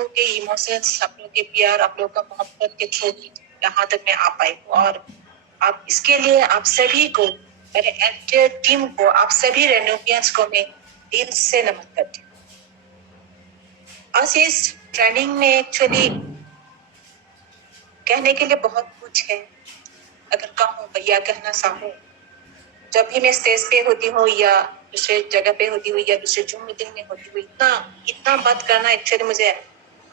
लोगों के इमोशंस, आप लोगों के प्यार, आप लोगों का मोहब्बत के थ्रू यहाँ तक मैं आ पाई हूँ। और आप इसके लिए आप सभी को, मेरे एंटायर टीम को, आप सभी रेनोवियंस को मैं दिल से नमन करती हूँ। आज इस ट्रेनिंग में एक्चुअली कहने के लिए बहुत कुछ है। अगर कहूँ या कहना चाहूँ, जब भी मैं स्टेज पे होती हूँ या दूसरे जगह पे होती हूँ या दूसरे जूम मीटिंग में होती हूँ, इतना बात करना एक्चुअली मुझे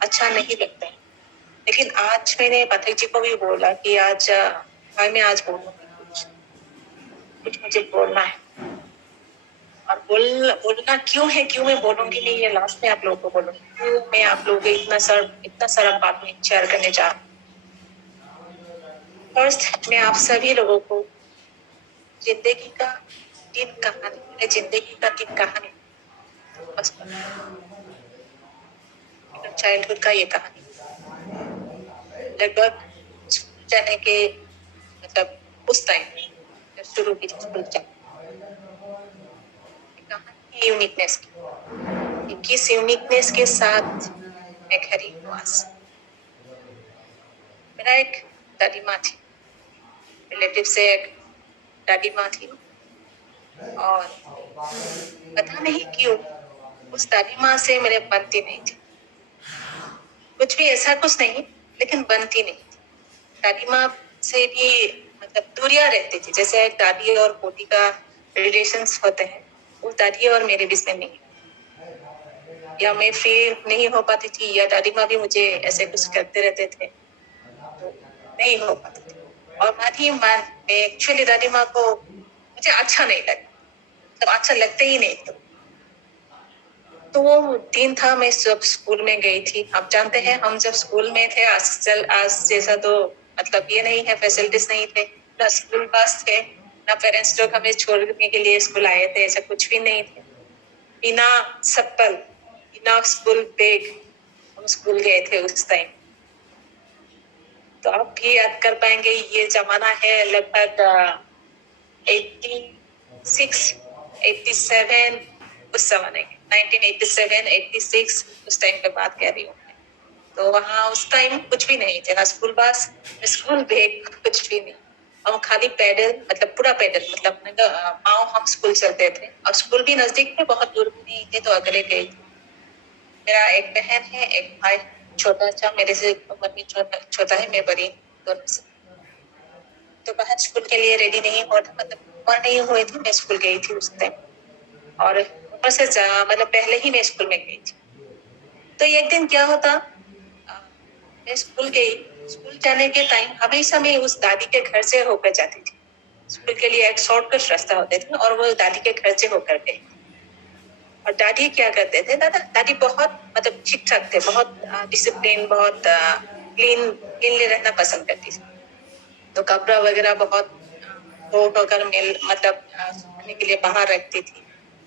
अच्छा नहीं लगता है। लेकिन आज मैंने पथिक जी को भी बोला कि आज भाई मैं आज बोलूंगी, कुछ मुझे बोलना है। और बोलना क्यों है, क्यों मैं बोलूंगी नहीं, ये लास्ट में आप लोगों को बोलूंगी क्यों मैं आप लोगों को इतना सारा बात में शेयर करने जा रही हूँ। फर्स्ट, मैं आप सभी लोगों को जिंदगी का 3 कहानी, मेरे जिंदगी का 3 कहानी बस चाइल्डहुड का ये कहानी लगभग स्कूल जाने के मतलब उस टाइम जब शुरू की स्कूल जाने कहानी है यूनिकनेस की, किस यूनिकनेस के साथ मैं खड़ी हूँ आज। मेरा एक दादी माँ थी, रिलेटिव से एक दादी माँ थी, और पता नहीं क्यों उस दादी माँ से मेरे बनती नहीं थी। कुछ भी ऐसा कुछ नहीं, लेकिन बनती नहीं थी। दादी माँ से भी मतलब दूरियां रहती थी, जैसे एक दादी और पोती का रिलेशंस होते हैं, वो दादी और मेरे बीच में नहीं, या मैं फ्री नहीं हो पाती थी या दादी माँ भी मुझे ऐसे कुछ करते रहते थे, तो नहीं हो पाती थी। और दादी माँ एक्चुअली दादी माँ को मुझे अच्छा नहीं लगा, मतलब अच्छा लगते ही नहीं थे। तो वो दिन था, मैं जब स्कूल में गई थी। आप जानते हैं हम जब स्कूल में थे, आज जैसा तो मतलब ये नहीं है, फैसिलिटीज नहीं थे, ना स्कूल बस थे, ना पेरेंट्स लोग हमें छोड़ने के लिए स्कूल आए थे, ऐसा कुछ भी नहीं थे। बिना चप्पल, बिना स्कूल बैग हम स्कूल गए थे उस टाइम। तो आप भी याद कर पाएंगे, ये जमाना है लगभग 86, 87 उस जमाने के, 1987, 86 उस टाइम पे बात कर रही हूँ। तो वहाँ उस टाइम कुछ भी नहीं थे, ना स्कूल बस, स्कूल बैग, कुछ भी नहीं। हम खाली पैदल, मतलब पूरा पैदल, मतलब पाँव हम स्कूल चलते थे। और स्कूल भी नजदीक थे, बहुत दूर भी नहीं थे, तो अगले गए थे। मेरा एक बहन है, एक भाई, छोटा अच्छा मेरे से उम्र में छोटा है, मैं बड़ी दोनों से। तो बहन स्कूल के लिए रेडी नहीं हो, मतलब उम्र नहीं हुई थी, मैं स्कूल गई थी उस टाइम, और उम्र से मतलब पहले ही मैं स्कूल में गई थी। तो एक दिन क्या होता, मैं स्कूल गई, स्कूल जाने के टाइम हमेशा मैं उस दादी के घर से होकर जाती थी। स्कूल के लिए एक शॉर्टकट रास्ता होते थे, और वो दादी के घर से होकर गई। और दादी क्या करते थे, दादी बहुत मतलब ठीक ठाक थे, बहुत डिसिप्लिन, बहुत क्लीनली रहना पसंद करती थी। तो कपड़ा वगैरह बहुत धो कर मिल मतलब सुखाने के लिए बाहर रखती थी।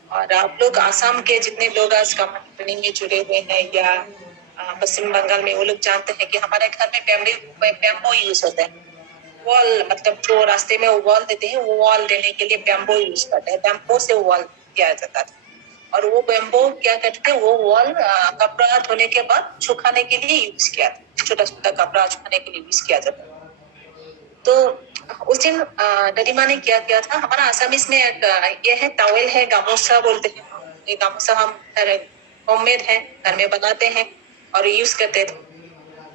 और आप लोग आसाम के जितने लोग आज कम्युनिटी में जुड़े हुए हैं या पश्चिम बंगाल में, वो लोग जानते हैं कि हमारे घर में बैम्बो यूज होता है। वॉल, मतलब जो रास्ते में वॉल देते हैं, वो वॉल देने के लिए बैम्बो यूज करते हैं, बैम्बो से वॉल दिया जाता था। और वो बैम्बो क्या करते थे, वो वॉल कपड़ा धोने के बाद सुखाने के लिए यूज किया था, छोटा छोटा कपड़ा सुखाने के लिए यूज किया जाता था। तो उस दिन दादी माँ ने क्या किया था, हमारा आसामीज में एक ये है, टावेल है, गामोसा बोलते हैं। ये गामोसा हम होममेड है, घर में बनाते हैं और यूज करते थे।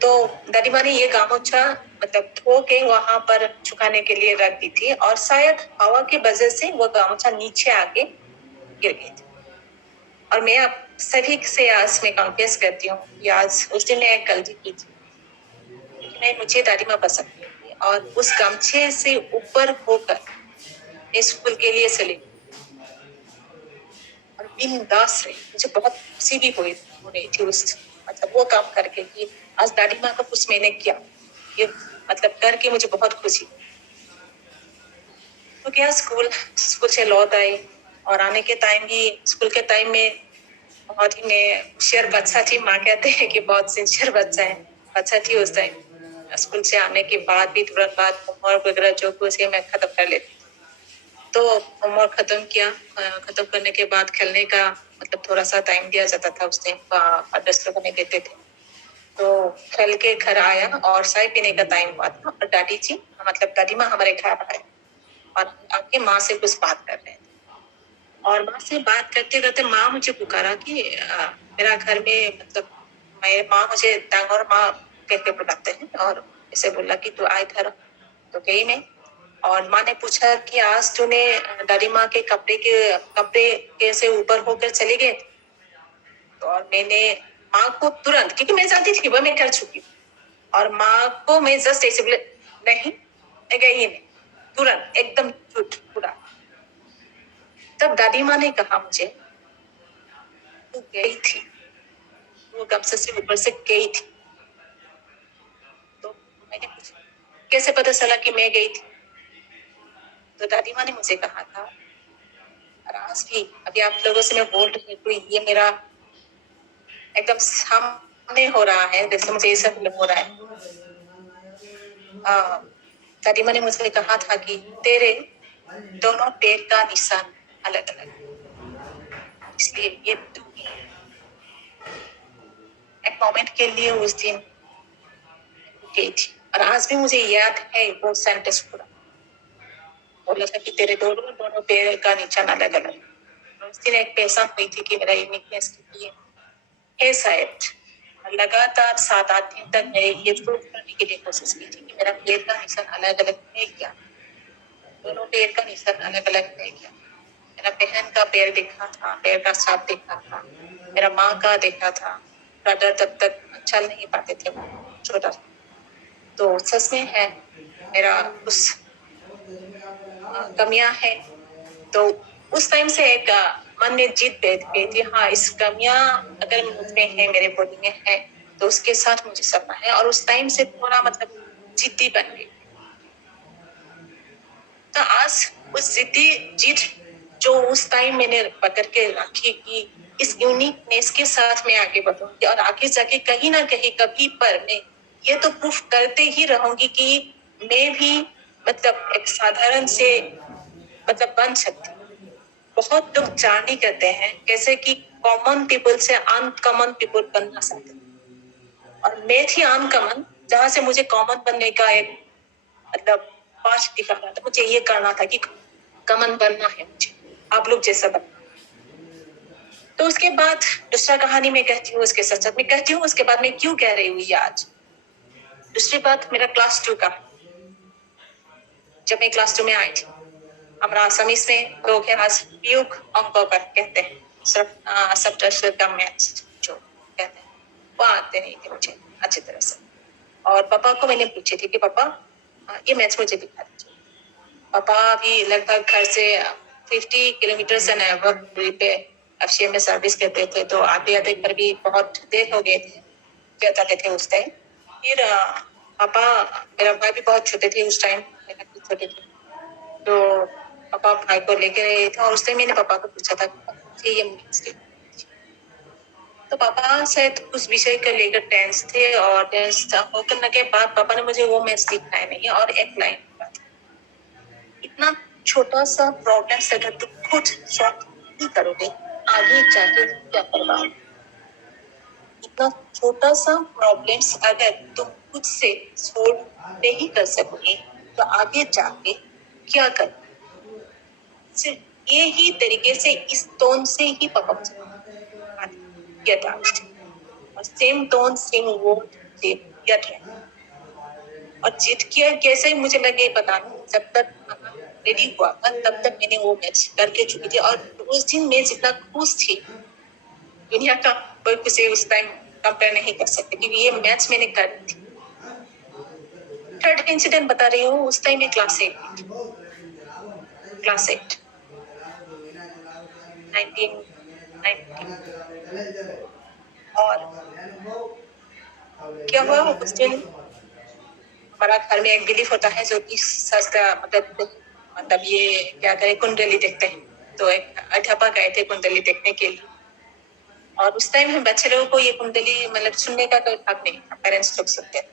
तो दादी माँ ने ये गामोछा मतलब धो के वहां पर सुखाने के लिए रख दी थी, और शायद हवा की वजह से वो गामोछा नीचे आके गिर गई थी। और मैं आप सभी से आज मैं कन्फेस करती हूँ कि आज उस दिन मैं एक गलती की थी, कि नहीं, मुझे दादी माँ पसंद नहीं थी, और उस गमछे से ऊपर होकर मैं स्कूल के लिए चली और बिंदास रही। मुझे बहुत खुशी भी हो रही थी उस मतलब वो काम करके, कि आज दादी माँ का कुछ मैंने किया, ये मतलब करके मुझे बहुत खुशी। तो क्या स्कूल से लौट आई, और आने के टाइम भी स्कूल के टाइम में बहुत ही मैं होशियार बच्चा थी। माँ कहते हैं कि बहुत सिंसियर बच्चा थी उस टाइम। स्कूल से आने के बाद भी तुरंत बाद होमवर्क वगैरह जो कुछ है मैं खत्म कर लेती थी। तो होमवर्क खत्म किया, खत्म करने के बाद खेलने का मतलब थोड़ा सा टाइम दिया जाता था उस टाइम, अदर्स लोग हमें देते थे। तो खेल के घर आया और चाय पीने का टाइम हुआ था और दादी जी मतलब दादी माँ हमारे घर आए और आके माँ से कुछ बात कर रहे थे और माँ से बात करते करते माँ मुझे पुकारा कि मेरा घर में मतलब मेरे माँ मुझे टांग और माँ कह के बुलाते हैं और ऐसे बोला कि तू आए घर तो गई मैं और माँ ने पूछा कि आज तूने दादी माँ के कपड़े कैसे ऊपर होकर चले गए तो और मैंने माँ को तुरंत क्योंकि मैं जानती थी वह मैं कर चुकी हूँ और माँ को मैं जस्ट ऐसे बोले नहीं मैं गई ही नहीं तुरंत एकदम झूठ पूरा तब दादी माँ ने कहा मुझे तू गई थी वो गमसे से ऊपर से गई थी तो मैंने पूछा कैसे पता चला कि मैं गई थी तो दादी माँ ने मुझे कहा था और आज भी अभी आप लोगों से मैं बोल रही हूँ तो ये मेरा एकदम सामने हो रहा है जैसे मुझे ये सब हो रहा है दादी माँ ने मुझे कहा था कि तेरे दोनों पैर का निशान अलग अलग इसलिए ये तू एक मोमेंट के लिए उस दिन गई थी और आज भी मुझे याद है वो सेंटेंस पूरा बोला था कि तेरे दोनों दोनों पैर का निशान अलग अलग उस दिन एक पहचान हुई थी कि मेरा यूनिकनेस की है शायद लगातार 7-8 दिन तक मैंने ये प्रूव करने के लिए कोशिश की थी कि मेरा पैर का निशान अलग अलग है क्या दोनों पैर का निशान अलग अलग है क्या मेरा बहन का पैर देखा था पैर का छाप देखा था मेरा माँ का देखा था ब्रदर तब तक चल नहीं पाते थे छोटा तो सच में है मेरा उस कमियां है तो उस टाइम से एक मन में जीत बैठ गई थी हाँ इस कमियां अगर मुझ में है मेरे बॉडी में है तो उसके साथ मुझे सपना है और उस टाइम से थोड़ा मतलब जिद्दी बन गई तो आज उस जिद्दी जीत जो उस टाइम मैंने पकड़ के रखी कि इस यूनिकनेस के साथ मैं आगे बढ़ूंगी और आगे जाके कहीं ना कहीं कभी पर मैं ये तो प्रूफ करते ही रहूंगी कि मैं भी मतलब एक साधारण से मतलब बन सकती बहुत लोग जर्नी करते हैं कैसे कि कॉमन पीपल से अनकॉमन पीपल बनना चाहते हैं और मैं थी अनकॉमन जहां से मुझे कॉमन बनने का एक मतलब पास दिखा रहा था मुझे ये करना था कि कॉमन बनना है मुझे आप लोग जैसा बनना तो उसके बाद दूसरा कहानी मैं कहती हूँ उसके साथ साथ मैं कहती हूँ उसके बाद मैं क्यों कह रही हूँ ये आज दूसरी बात मेरा क्लास 2 का जब मैं क्लास 2 में आई थी हमारा असमीज में लोग हैं आज वियोग अंक का कहते हैं सब का मैथ्स जो कहते हैं वो आते नहीं थे मुझे अच्छी तरह से और पापा को मैंने पूछी थी कि पापा ये मैथ्स मुझे दिखा दीजिए पापा अभी लगभग घर से 50 किलोमीटर से दूरी पे एफसीए में सर्विस करते थे तो आते आते घर भी बहुत देर हो गए थे क्या जाते थे उस टाइम फिर पापा मेरा भाई भी बहुत छोटे थे उस टाइम छोटे थे तो पापा भाई को लेके गए थे और उस टाइम मैंने पापा को पूछा था ये तो पापा शायद उस विषय को लेकर टेंस थे और टेंस होकर के बाद पापा ने मुझे वो मैथ्स दिखाया नहीं और एक लाइन इतना छोटा सा प्रॉब्लम से अगर तुम खुद सॉल्व नहीं करोगे आगे जाके क्या करवाओ इतना छोटा सा प्रॉब्लम्स अगर तुम खुद से सोल्व नहीं कर सकोगे तो आगे जाके क्या कर सिर्फ ये ही तरीके से इस टोन से ही पापा get out और same tone same word same get और जिद किया कैसे मुझे लगे पता नहीं जब तक रेडी हुआ था तब तक मैंने वो मैच करके चुकी थी और उस दिन मैं जितना खुश थी दुनिया का कोई किसी उस टाइम कंपेयर नहीं कर सकते क्योंकि ये मैच मैंने कर दी थी थर्ड इंसिडेंट बता रही हूँ उस टाइम में क्लास 8 1990 और क्या हुआ उस दिन हमारा घर में एक बिलीफ होता है जो कि शास्त्र मतलब ये क्या करे कुंडली देखते हैं तो एक अध्यापक गए थे कुंडली देखने के लिए और उस टाइम हम बच्चे लोगों को ये कुंडली मतलब सुनने का कोई हक नहीं था पेरेंट्स लोग सुनते थे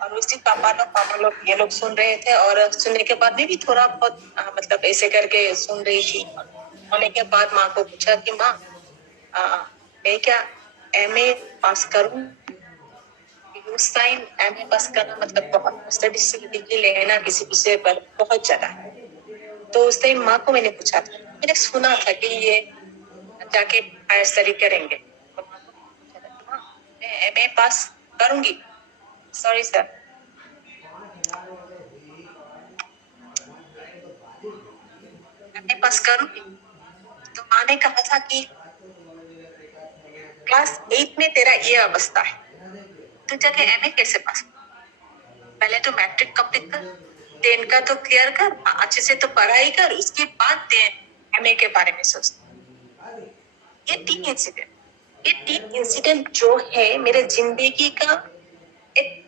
और उस दिन पापा लोग ये लोग सुन रहे थे और सुनने के बाद में भी थोड़ा बहुत मतलब ऐसे करके सुन रही थी होने के बाद माँ को पूछा कि माँ मैं क्या एमए पास करूं उस टाइम एमए पास करना मतलब बहुत स्टडी से डिग्री लेना किसी विषय पर बहुत ज्यादा है। तो उस टाइम माँ को मैंने पूछा था, मैंने सुना था कि ये जाके हायर स्टडी करेंगे, तो माँ को मैंने पूछा था कि माँ मैं एमए पास करूंगी, सॉरी सर, एमए पास करूंगी। तो माँ ने कहा था कि क्लास 8 में तेरा ये अवस्था है, तू जाके एमए कैसे पास, पहले तो मैट्रिक कंप्लीट कर, 10 का तो क्लियर कर, अच्छे से तो पढ़ाई कर, उसके बाद एमए के बारे में सोच। ये 3 इंसिडेंट जो है मेरे जिंदगी का एक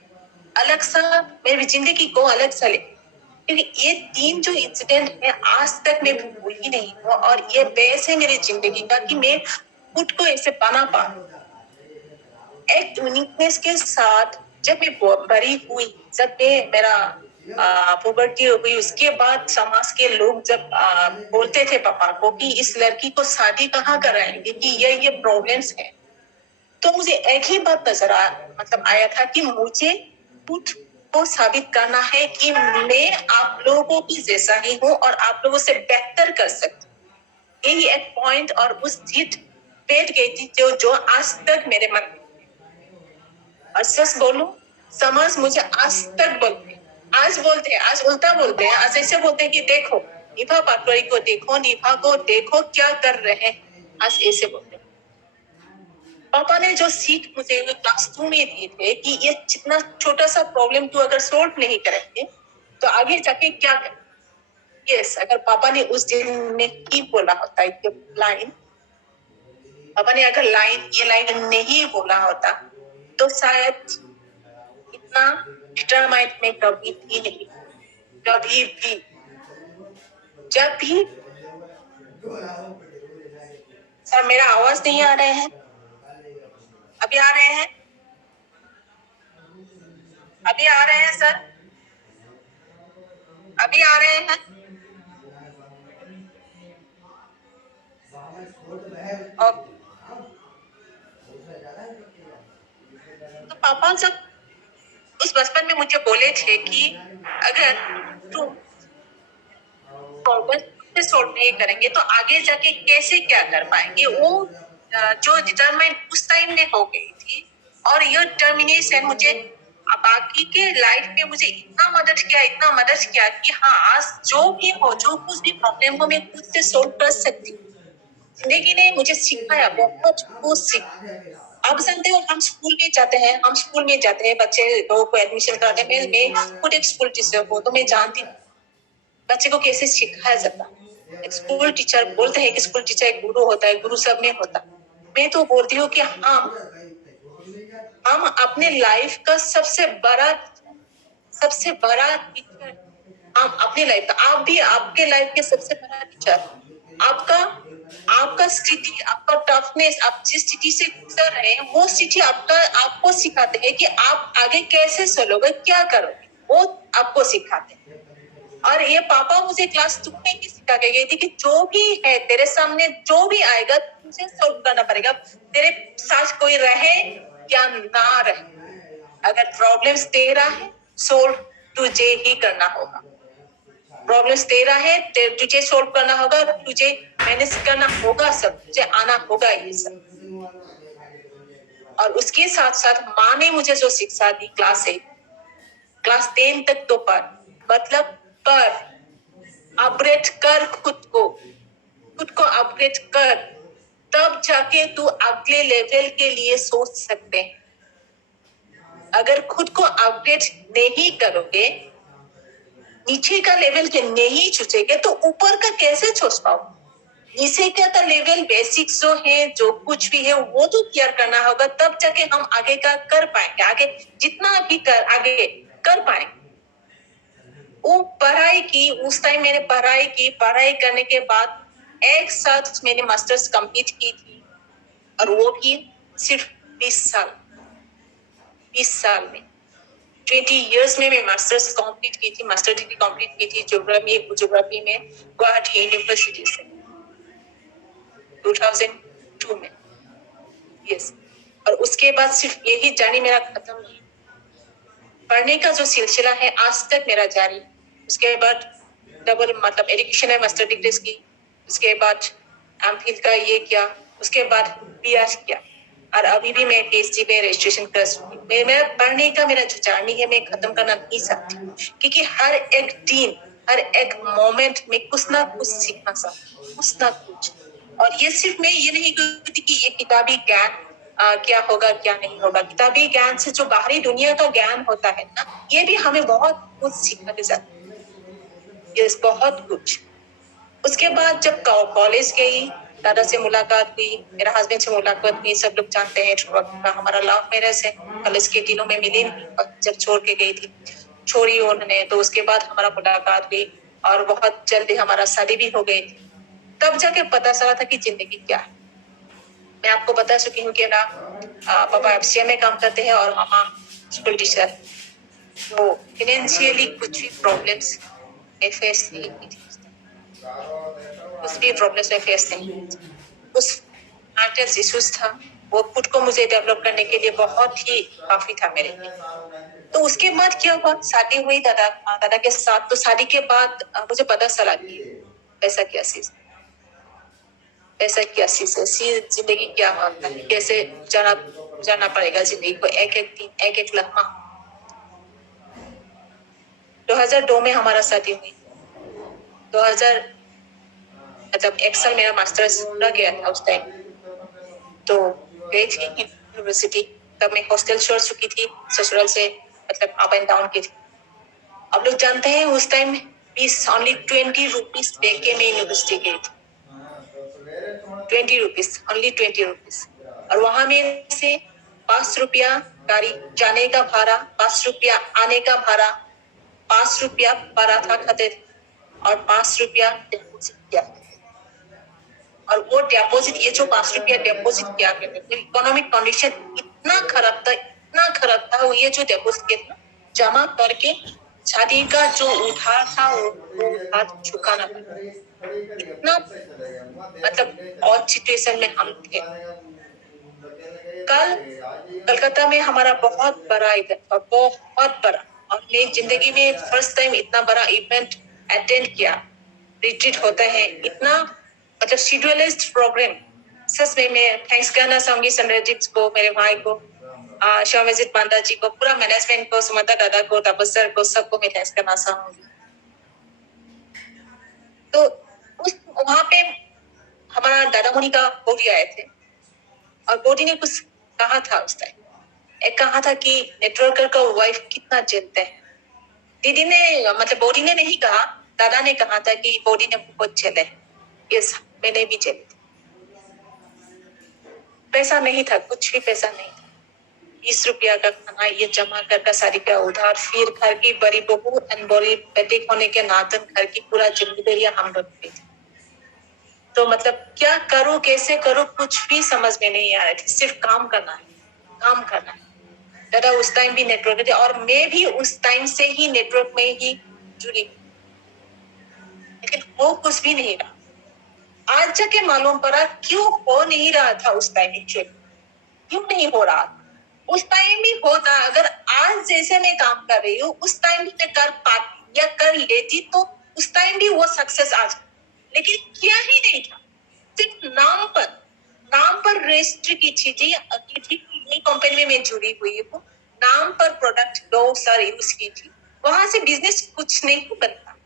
अलग सा, मेरी जिंदगी को अलग सा ले, क्योंकि ये 3 जो इंसिडेंट है आज तक मैं भूल ही नहीं हूँ, और ये बेस है मेरी जिंदगी का कि मैं खुद को ऐसे बना पा एक यूनिकनेस के साथ। जब मैं बड़ी हुई, जब मैं मेरा पुबर्टी हो गई, उसके बाद समाज के लोग जब बोलते थे पापा को कि इस लड़की को शादी कहाँ कराएंगे, कि ये प्रॉब्लम्स है, तो मुझे एक ही बात नजर मतलब आया था कि मुझे खुद को साबित करना है कि मैं आप लोगों की जैसा ही हूँ और आप लोगों से बेहतर कर सकती हूँ। यही एक पॉइंट और उस जीत बैठ गई थी जो आज तक मेरे मन में। और सच बोलूं, समाज मुझे आज तक बोलते हैं, आज उल्टा बोलते हैं, आज ऐसे बोलते हैं कि देखो निभा पाटवारी को देखो, निभा को देखो क्या कर रहे हैं, आज ऐसे बोलते हैं। पापा ने जो सीख मुझे क्लास 2 में दिए थे कि ये जितना छोटा सा प्रॉब्लम तू अगर सोल्व नहीं करेंगे तो आगे जाके क्या कर। यस, अगर पापा ने उस दिन में ही बोला होता ये लाइन, पापा ने अगर ये लाइन नहीं बोला होता तो शायद इतना डिटरमाइंड में कभी भी नहीं, कभी भी। जब भी सर मेरा आवाज नहीं आ रहे हैं, अभी आ रहे हैं, अभी आ रहे हैं सर, अभी आ रहे हैं। और तो पापा जब उस बचपन में मुझे बोले थे कि अगर तू प्रॉब्लम से सॉल्व नहीं करेंगे तो आगे जाके कैसे क्या कर पाएंगे, वो जो डिटरमाइन उस टाइम में हो गई थी। और ये डिटर्मिनेशन मुझे बाकी के लाइफ में मुझे इतना मदद किया कि हाँ आज जो भी हो, जो कुछ भी प्रॉब्लम हो, मैं खुद से सॉल्व कर सकती हूँ। जिंदगी ने मुझे सिखाया, बहुत कुछ सिखाया। आप जानते हो हम स्कूल में जाते हैं, बच्चे लोगों को एडमिशन कराते हैं। मैं खुद एक स्कूल टीचर हूँ, तो मैं जानती हूँ बच्चे को कैसे सिखाया जाता है। एक स्कूल टीचर बोलते हैं कि स्कूल टीचर एक गुरु होता है, गुरु सब में होता। मैं तो बोलती हूँ कि हम अपने लाइफ का सबसे बड़ा टीचर हम अपनी लाइफ का, आप भी आपके लाइफ के सबसे बड़ा टीचर आपका आपका स्थिति, आपका टफनेस, आप जिस स्थिति से गुजर रहे हैं वो स्थिति आपको सिखाते हैं कि आप आगे कैसे चलोगे, क्या करोगे, वो आपको सिखाते हैं। और ये पापा मुझे क्लास 2 में ही सिखा के गई थी कि जो भी है तेरे सामने, जो भी आएगा तुझे सॉल्व करना पड़ेगा, तेरे साथ कोई रहे या ना रहे। अगर प्रॉब्लम्स तेरा है, सोल्व तुझे ही करना होगा। प्रॉब्लम्स तेरा है, तुझे सोल्व करना होगा, तुझे मैनेज करना होगा, सब तुझे आना होगा ये सब। और उसके साथ साथ माँ ने मुझे जो शिक्षा दी क्लास 10 तक तो पढ़, मतलब पढ़, अपग्रेड कर खुद को अपग्रेड कर, तब जाके तू अगले लेवल के लिए सोच सकते हैं। अगर खुद को अपग्रेड नहीं करोगे, नीचे का लेवल के नहीं छूटेगे तो ऊपर का कैसे सोच पाओ। नीचे का तो लेवल बेसिक्स जो है, जो कुछ भी है वो तो क्लियर करना होगा, तब जाके हम आगे का कर पाएंगे, आगे जितना भी आगे कर पाएंगे। वो पढ़ाई की, उस टाइम मैंने पढ़ाई करने के बाद एक साथ मैंने मास्टर्स कंप्लीट की थी, और वो भी सिर्फ 20 साल में 20 इयर्स में मैं मास्टर्स कंप्लीट की थी, मास्टर डिग्री कंप्लीट की थी ज्योग्राफी में गुवाहाटी यूनिवर्सिटी से 2002 में। यस, और उसके बाद सिर्फ यही जर्नी मेरा खत्म नहीं, पढ़ने का जो सिलसिला है आज तक मेरा जारी। उसके बाद डबल मतलब एजुकेशन है, मास्टर डिग्री की, उसके बाद एमफिल का ये किया, उसके बाद पीआर किया और अभी भी मैं पीएचडी में रजिस्ट्रेशन कर चुकी। मेरा पढ़ने का मेरा जो जर्नी है मैं खत्म करना नहीं चाहती, क्योंकि हर एक दिन हर एक मोमेंट में कुछ ना कुछ सीखना चाहती, कुछ ना कुछ। और ये सिर्फ मैं ये नहीं कहती कि ये किताबी ज्ञान क्या होगा क्या नहीं होगा। किताबी ज्ञान से जो बाहरी दुनिया का ज्ञान होता है ना, ये भी हमें बहुत कुछ सीखने के साथ, ये बहुत कुछ। उसके बाद जब कॉलेज गई, दादा से मुलाकात हुई, मेरा हस्बैंड से मुलाकात हुई। सब लोग जानते हैं हमारा लव मैरिज है, कॉलेज के दिनों में मिली नहीं, जब छोड़ के गई थी छोड़ी उन्होंने, तो उसके बाद हमारा मुलाकात हुई और बहुत जल्दी हमारा शादी भी हो गई थी। तब जाके पता चला था कि जिंदगी क्या है। मैं आपको बता चुकी हूँ कि ना पापा एफसीए में काम करते हैं और मामा स्कूल टीचर। तो फाइनेंशियली कुछ भी प्रॉब्लम्स मैं फेस नहीं की थी, कुछ भी प्रॉब्लम्स में फेस नहीं की थी। उस मेंटल इश्यूज था, वो खुद को मुझे डेवलप करने के लिए बहुत ही काफी था मेरे लिए। तो उसके बाद क्या हुआ, शादी हुई दादा के साथ। तो शादी के बाद मुझे पता चला कि पैसा क्या चीज, पैसा क्या चीज है, जिंदगी क्या होता है, कैसे जाना पड़ेगा जिंदगी को, एक एक दिन एक एक लम्हा। 2002 में हमारा शादी हुई। 2000 मतलब एक साल मेरा मास्टर्स पूरा गया था उस टाइम। तो गई थी यूनिवर्सिटी, तब मैं हॉस्टल छोड़ चुकी थी ससुराल से, मतलब अप एंड डाउन की थी। आप लोग जानते हैं उस टाइम फीस ओनली 20 रुपीज दे के मैं यूनिवर्सिटी गई थी। 20 रुपीज, ओनली 20 रुपीज। और वहां में से 5 रुपया गाड़ी जाने का भाड़ा, 5 रुपया आने का भाड़ा, 5 रुपया पराठा खाते थे और 5 रुपया डिपॉजिट किया। और वो डिपॉजिट, ये जो 5 रुपया डिपॉजिट किया करते थे, इकोनॉमिक कंडीशन इतना खराब था, इतना खराब था। वो ये जो डिपॉजिट किया जमा करके शादी का जो उधार था वो उधार चुकाना पड़ा। इतना मतलब और सिचुएशन में हम थे। कल कलकत्ता में हमारा बहुत बड़ा इवेंट था, बहुत बड़ा। और मैं जिंदगी में फर्स्ट टाइम इतना बड़ा इवेंट अटेंड किया। रिट्रीट होता है इतना, मतलब शेड्यूलाइज्ड प्रोग्राम। सच में मैं थैंक्स करना चाहूंगी संरजीत को, मेरे भाई को, शोमेजित पांडा जी को, पूरा मैनेजमेंट को, सुमता दादा को, तपस्या को, सबको मैं थैंक्स करना चाहूंगी। तो उस वहां पे हमारा दादा मुनि का बोडी आए थे और बोडी ने कुछ कहा था उस टाइम। एक कहा था कि नेटवर्कर का वाइफ कितना जलते हैं। दीदी ने मतलब बोडी ने नहीं कहा, दादा ने कहा था कि बोडी ने बहुत जले। यस, मैंने भी जली थी। पैसा नहीं था, कुछ भी पैसा नहीं था। 20 रुपया का खाना ये जमा कर शादी का उधार, फिर घर की बड़ी बहू अनबोली बेटे होने के नातन घर की पूरा जिम्मेदारी हम लोग पे थी। तो मतलब क्या करूं कैसे करूं कुछ भी समझ में नहीं आ रहा था। सिर्फ काम करना है, काम करना है। दादा उस टाइम भी नेटवर्क थे और मैं भी उस टाइम से ही नेटवर्क में ही जुड़ी, लेकिन वो कुछ भी नहीं रहा। आज जाके मालूम पड़ा क्यों हो नहीं रहा था उस टाइम, एक्चुअली क्यों नहीं हो रहा। उस टाइम भी होता, अगर आज जैसे मैं काम कर रही हूँ उस टाइम भी मैं कर पाती या कर लेती तो उस टाइम भी वो सक्सेस आ जाती, लेकिन किया ही नहीं था। सिर्फ नाम पर रजिस्टर की चीजें ये कंपनी में मैं जुड़ी हुई हूँ, नाम पर प्रोडक्ट दो सर यूज की थी। वहां से बिजनेस कुछ नहीं बनता,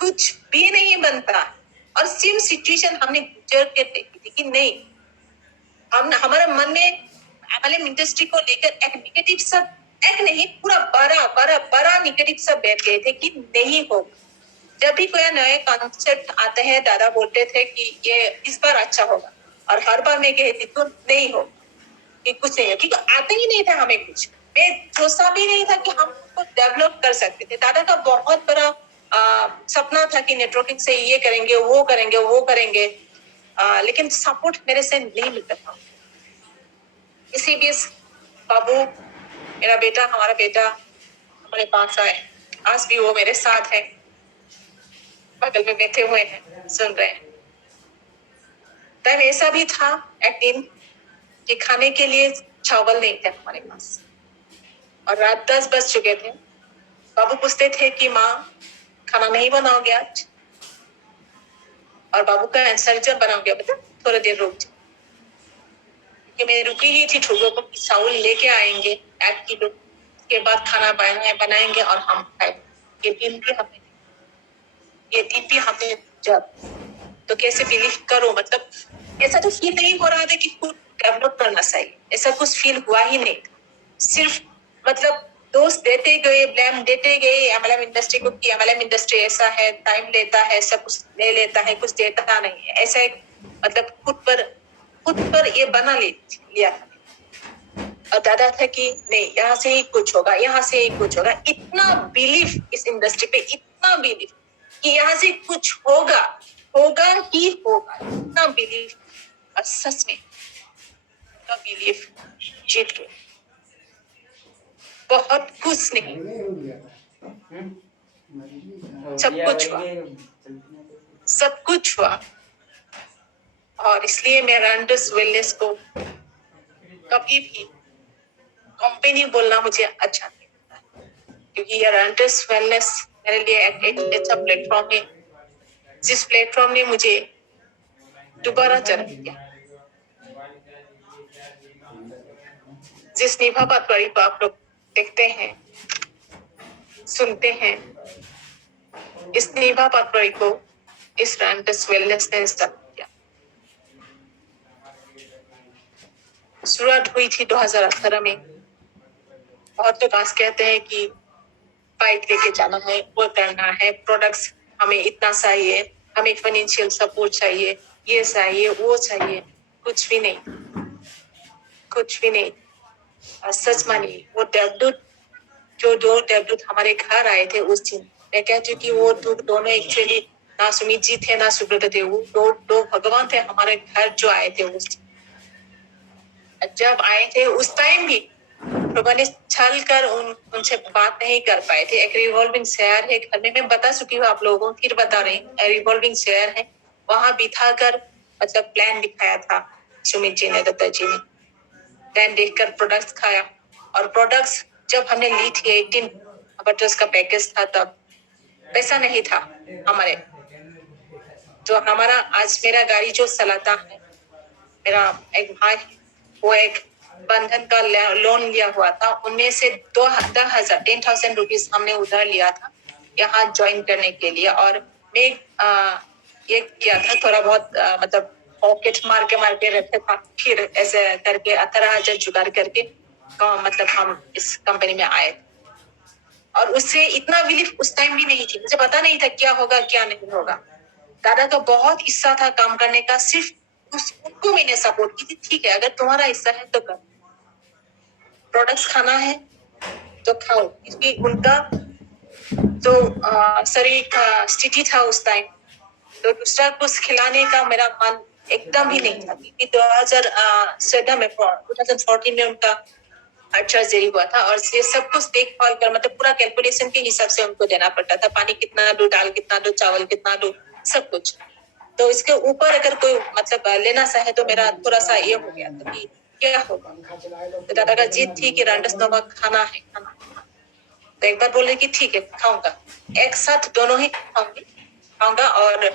कुछ भी नहीं बनता। और सेम सिचुएशन हमने गुजर के देखी थी कि नहीं, हम हमारे मन में एमएलएम इंडस्ट्री को लेकर एक निगेटिव सब, एक नहीं पूरा बड़ा बड़ा बड़ा निगेटिव सब बैठ गए थे कि नहीं होगा। जब भी कोई नए कॉन्सेप्ट आते हैं दादा बोलते थे कि ये इस बार अच्छा होगा, और हर बार मैं कहती तो नहीं हो कि कुछ नहीं हो, क्योंकि आता ही नहीं था हमें कुछ। मैं सोचा भी नहीं था कि हम उसको डेवलप कर सकते थे। दादा का बहुत बड़ा सपना था कि नेटवर्किंग से ये करेंगे वो करेंगे वो करेंगे, लेकिन सपोर्ट मेरे से नहीं मिलता था। इसी बीच बाबू, मेरा बेटा, हमारा बेटा हमारे पास आए। आज भी वो मेरे साथ है, बगल में बैठे हुए हैं, सुन रहे हैं। टाइम ऐसा भी था एक दिन कि खाने के लिए चावल नहीं थे हमारे पास। और रात 10 बज चुके थे। बाबू पूछते थे कि माँ खाना नहीं बनाओगे आज? और बाबू का आंसर जब बनाओगे बेटा थोड़ा देर रुक जाओ, क्योंकि मैं रुकी ही थी ठुगो को कि चावल लेके आएंगे 1 किलो, उसके बाद खाना बनाएंगे और हम खाएंगे। ये दिन भी हमने जब तो कैसे बिलीव करो, मतलब ऐसा तो फील नहीं हो रहा था कि फूड डेवलप करना चाहिए, ऐसा कुछ फील हुआ ही नहीं। सिर्फ मतलब दोस्त देते गए, ब्लेम देते गए एमएलएम इंडस्ट्री को कि एमएलएम इंडस्ट्री ऐसा है, टाइम लेता है, सब कुछ ले लेता है, कुछ देता नहीं है। ऐसा एक मतलब खुद पर ये बना लिया था। और दादा था कि नहीं यहाँ से ही कुछ होगा, यहाँ से ही कुछ होगा। इतना बिलीफ इस इंडस्ट्री पे, इतना बिलीफ कि यहाँ से कुछ होगा, होगा ही होगा, इतना बिलीफ। और सच में का बिलीफ जीत गया। बहुत कुछ नहीं, सब कुछ हुआ, सब कुछ हुआ। और इसलिए मैं रैंडस वेलनेस को कभी भी कंपनी बोलना मुझे अच्छा नहीं लगता, क्योंकि ये रैंडस वेलनेस मेरे लिए एक अच्छा प्लेटफॉर्म है, जिस प्लेटफॉर्म ने मुझे दोबारा जन्म दिया। जिस निभा पाटवारी को आप लोग देखते हैं, सुनते हैं, इस निभा पाटवारी को इस रैंडस वेलनेस ने जन्म दिया। शुरुआत हुई थी 2018 में। बहुत लोग आज कहते हैं कि बाइक लेके जाना है, वो करना है, प्रोडक्ट्स हमें इतना चाहिए, हमें फाइनेंशियल सपोर्ट चाहिए, ये चाहिए, वो चाहिए। कुछ भी नहीं, कुछ भी नहीं। और सच मानिए वो देवदूत, जो दो देवदूत हमारे घर आए थे उस दिन, मैं कहती हूँ कि वो दोनों एक्चुअली ना सुमित जी थे ना सुब्रत थे, वो दो भगवान थे हमारे घर जो आए थे उस दिन। जब आए थे उस टाइम भी प्रभा ने छल कर उनसे बात नहीं कर पाए थे। एक रिवॉल्विंग चेयर है घर में, मैं बता चुकी हूँ आप लोगों को, फिर बता रही हूँ। रिवॉल्विंग चेयर है, वहां बिठा कर मतलब प्लान दिखाया था सुमित जी ने, दत्ता जी ने। प्लान देखकर प्रोडक्ट्स खाया, और प्रोडक्ट्स जब हमने ली थी 18 बटर्स का पैकेज था, तब पैसा नहीं था हमारे। जो हमारा आज मेरा गाड़ी जो चलाता है, मेरा एक भाई, वो एक बंधन का लोन लिया हुआ था, उनमें से 10,000 रुपीज हमने उधार लिया था यहाँ ज्वाइन करने के लिए। और मैं ये किया था थोड़ा बहुत, मतलब पॉकेट मार के रखा था, फिर ऐसे करके 18,000 जुगाड़ करके मतलब हम इस कंपनी में आए। और उससे इतना बिलीफ उस टाइम भी नहीं थी, मुझे पता नहीं था क्या होगा क्या नहीं होगा। दादा का बहुत हिस्सा था काम करने का, सिर्फ उसको मैंने सपोर्ट की थी, ठीक है अगर तुम्हारा हिस्सा है तो कर, प्रोडक्ट्स खाना है तो खाओ, क्योंकि उनका जो शरीर का स्थिति था उस टाइम, तो दूसरा कुछ खिलाने का मेरा मन एकदम ही नहीं था। क्योंकि 2014 में उनका हार्ट सर्जरी हुआ था, और ये सब कुछ देखभाल कर मतलब पूरा कैलकुलेशन के हिसाब से उनको देना पड़ता था, पानी कितना दो, दाल कितना दो, चावल कितना दो, सब कुछ। तो इसके ऊपर अगर कोई मतलब लेना चाहे तो मेरा थोड़ा सा ये हो गया था कि क्या होगा। तो दादा का जीत थी कि रैंडस नोवा खाना है, खाना। तो एक बार बोले कि ठीक है खाऊंगा, एक साथ दोनों ही खाऊंगा, और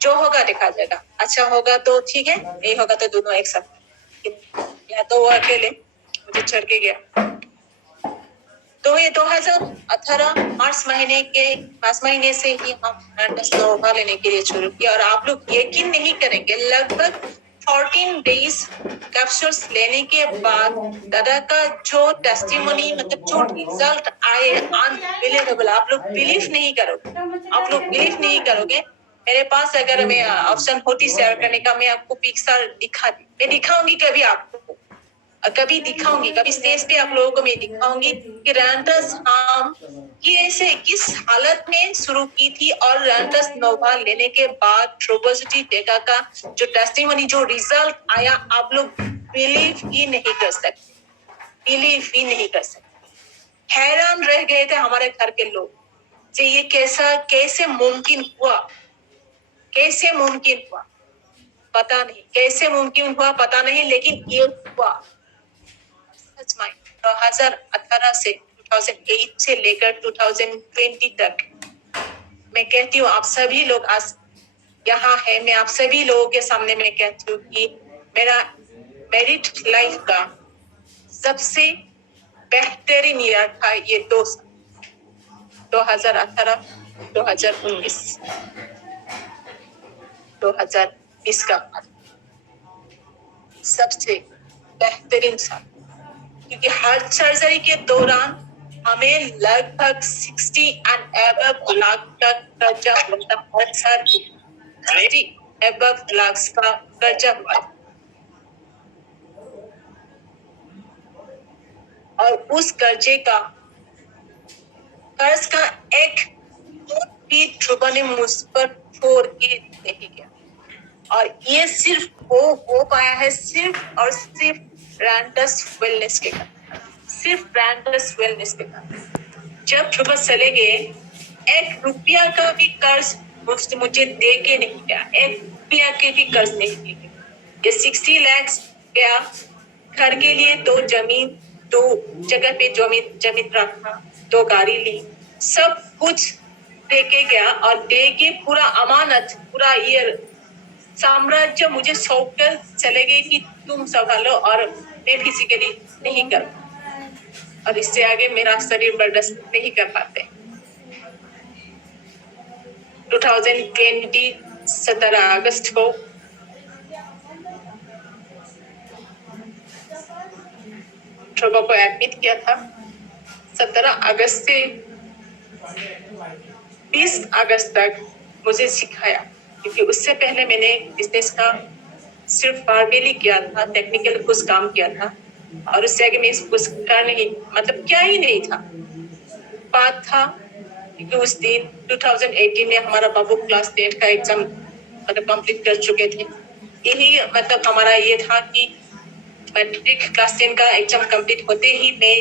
जो होगा देखा जाएगा, अच्छा होगा तो ठीक है, नहीं होगा तो दोनों एक साथ। या तो वो अकेले मुझे चढ़ के गया। तो ये 2018 मार्च महीने से ही हम रैंडस नोवा लेने के लिए शुरू किया, और आप लोग यकीन नहीं करेंगे, लगभग 14 डेज कैप्सूल्स लेने के बाद दादा का जो टेस्टिमोनी, मतलब जो रिजल्ट आए, अनबिलीवेबल। आप लोग बिलीव नहीं करोगे। मेरे पास अगर मैं ऑप्शन होती शेयर करने का, मैं आपको पिक्चर मैं दिखाऊंगी कभी आपको, कभी दिखाऊंगी, कभी स्टेज पे आप लोगों को मैं दिखाऊंगी कि रैंडस हम कैसे किस हालत में शुरू की थी, और रैंडस नोवा लेने के बाद ट्रोबोसिटी डेटा का जो टेस्टिमोनी, जो रिजल्ट आया, आप लोग बिलीव ही नहीं कर सकते। हैरान रह गए थे हमारे घर के लोग कि ये कैसे मुमकिन हुआ, पता नहीं कैसे मुमकिन हुआ, पता नहीं, लेकिन ये हुआ। सच में 2018 2018 से 2008 से लेकर 2020 तक मैं कहती हूँ आप सभी लोग आज यहाँ है, मैं आप सभी लोगों के सामने मैं कहती हूँ कि मेरा मैरिड लाइफ का सबसे बेहतरीन ईयर था ये 2018, 2019, 2020 का सबसे बेहतरीन साल, क्योंकि हर सर्जरी के दौरान हमें लगभग 60 एंड एबव लाख का कर्जा होता, हर साल 60 एबव लाख का कर्जा हुआ और उस कर्ज का एक भी ध्रुव ने मुझ पर छोड़ के नहीं गया, और ये सिर्फ हो पाया है सिर्फ और सिर्फ रैंडस वेलनेस के कारण, सिर्फ रैंडस वेलनेस के कारण। जब ध्रुव चले गए, 1 रुपया का भी कर्ज मुझे दे के नहीं गया, 1 रुपया के भी कर्ज नहीं दिए। ये 60 लाख गया घर के लिए, 2 जमीन, 2 जगह पे जमीन रखा, 2 गाड़ी ली, सब कुछ दे के गया और दे के पूरा अमानत, पूरा ये साम्राज्य मुझे सौंप कर चले गए कि तुम संभालो, और मैं फिजिकली नहीं कर, और इससे आगे मेरा शरीर बर्दाश्त नहीं कर पाते। 2020 17 अगस्त को ध्रुव को एडमिट किया था। 17 अगस्त से 20 अगस्त तक मुझे सिखाया, क्योंकि उससे पहले मैंने बिजनेस का सिर्फ फार्मली किया था, टेक्निकल कुछ काम किया था, और उससे आगे मैं कुछ का नहीं, मतलब क्या ही नहीं था। बात था क्योंकि उस दिन 2018 में हमारा बाबू क्लास 10 का एग्जाम मतलब कंप्लीट कर चुके थे। यही मतलब हमारा ये था कि मैट्रिक क्लास 10 का एग्जाम कंप्लीट होते ही मैं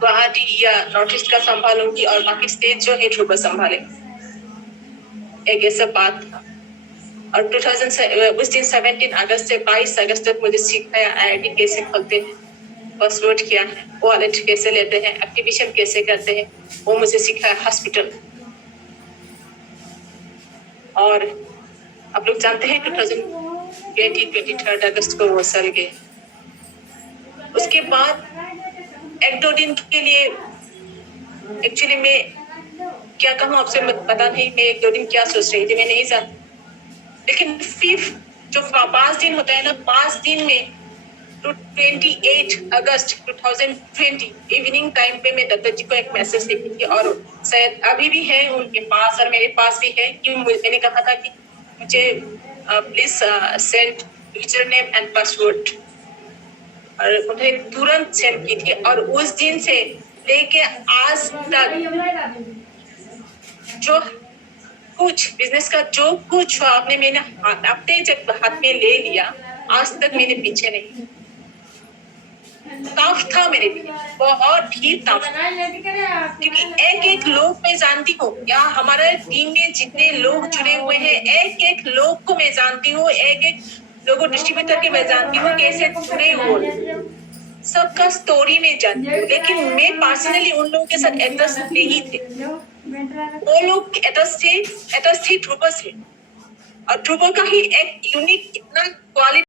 गुवाहाटी या नॉर्थ ईस्ट का संभालूंगी और बाकी स्टेट जो है ध्रुव संभालेंगे, एक ऐसा बात था। और उस दिन 17 अगस्त से 22 अगस्त तक मुझे सिखाया IIT कैसे खोलते हैं, पासवर्ड क्या है, वॉलेट कैसे लेते हैं, एक्टिवेशन कैसे करते हैं, वो मुझे सिखाया हॉस्पिटल। और आप लोग जानते हैं 23 अगस्त को वो चल गए। उसके बाद 1-2 दिन के लिए एक्चुअली मैं क्या कहूँ आपसे पता नहीं, मैं 1-2 दिन क्या सोच रही थी मैं नहीं जानती, लेकिन फिर जो 5 दिन होता है ना, 5 दिन में 28 अगस्त 2020 इवनिंग टाइम पे मैं दत्ता जी को एक मैसेज लिखी थी, और शायद अभी भी है उनके पास और मेरे पास भी है, कि मैंने कहा था कि मुझे please send user name and password, और उन्हें तुरंत सेंड की थी। और उस दिन से लेके आज तक जो कुछ बिजनेस का जो कुछ आपने मैंने अपने जब हाथ में ले लिया, आज तक मैंने पीछे नहीं। टफ था मेरे लिए, बहुत ही टफ, क्योंकि एक लोग मैं जानती हूँ, यहाँ हमारे टीम में जितने लोग जुड़े हुए हैं, एक लोग को मैं जानती हूँ, एक लोगो डिस्ट्रीब्यूटर के मैं जानती हूँ कैसे जुड़े हुए, सबका स्टोरी में जानती हूँ, लेकिन मैं पर्सनली उन लोगों के साथ एडजस्ट नहीं थे। वो लोग एडजस्ट थे ध्रुव से, और ध्रुव का ही एक यूनिक इतना क्वालिटी